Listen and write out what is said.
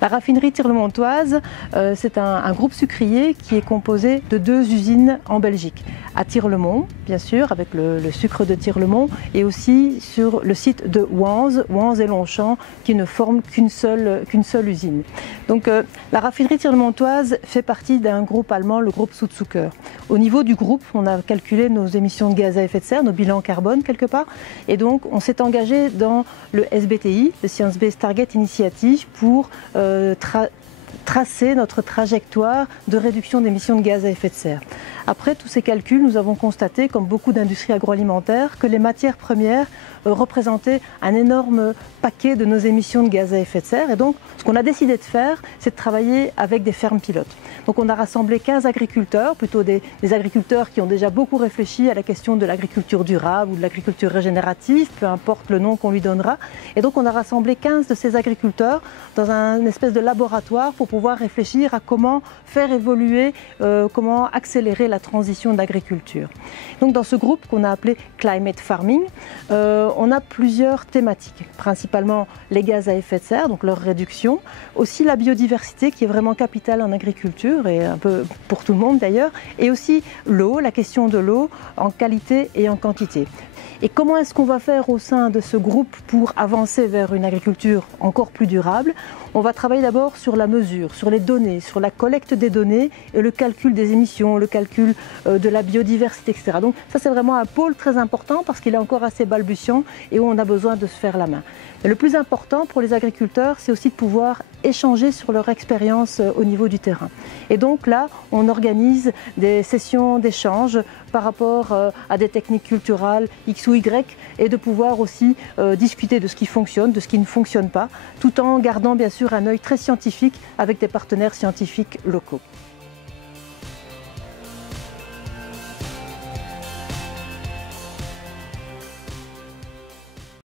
La raffinerie Tirlemontoise, c'est un groupe sucrier qui est composé de 2 usines en Belgique. À Tirlemont, bien sûr, avec le sucre de Tirlemont, et aussi sur le site de Wanze et Longchamp, qui ne forment qu'une seule usine. Donc la raffinerie Tirlemontoise fait partie d'un groupe allemand, le groupe Südzucker. Au niveau du groupe, on a calculé nos émissions de gaz à effet de serre, nos bilans carbone quelque part, et donc on s'est engagé dans le SBTI, le Science Based Target Initiative, pour tracer notre trajectoire de réduction d'émissions de gaz à effet de serre. Après tous ces calculs, nous avons constaté, comme beaucoup d'industries agroalimentaires, que les matières premières représentaient un énorme paquet de nos émissions de gaz à effet de serre. Et donc, ce qu'on a décidé de faire, c'est de travailler avec des fermes pilotes. Donc, on a rassemblé 15 agriculteurs, plutôt des agriculteurs qui ont déjà beaucoup réfléchi à la question de l'agriculture durable ou de l'agriculture régénérative, peu importe le nom qu'on lui donnera. Et donc, on a rassemblé 15 de ces agriculteurs dans une espèce de laboratoire pour pouvoir réfléchir à comment faire évoluer, comment accélérer la transition de l'agriculture. Donc, dans ce groupe qu'on a appelé Climate Farming, on a plusieurs thématiques, principalement les gaz à effet de serre, donc leur réduction, aussi la biodiversité qui est vraiment capitale en agriculture et un peu pour tout le monde d'ailleurs, et aussi l'eau, la question de l'eau en qualité et en quantité. Et comment est-ce qu'on va faire au sein de ce groupe pour avancer vers une agriculture encore plus durable? On va travailler d'abord sur la mesure, sur les données, sur la collecte des données et le calcul des émissions, le calcul de la biodiversité, etc. Donc ça c'est vraiment un pôle très important parce qu'il est encore assez balbutiant et où on a besoin de se faire la main. Mais le plus important pour les agriculteurs, c'est aussi de pouvoir échanger sur leur expérience au niveau du terrain. Et donc là, on organise des sessions d'échange par rapport à des techniques culturales X ou Y et de pouvoir aussi discuter de ce qui fonctionne, de ce qui ne fonctionne pas, tout en gardant bien sûr un œil très scientifique avec des partenaires scientifiques locaux.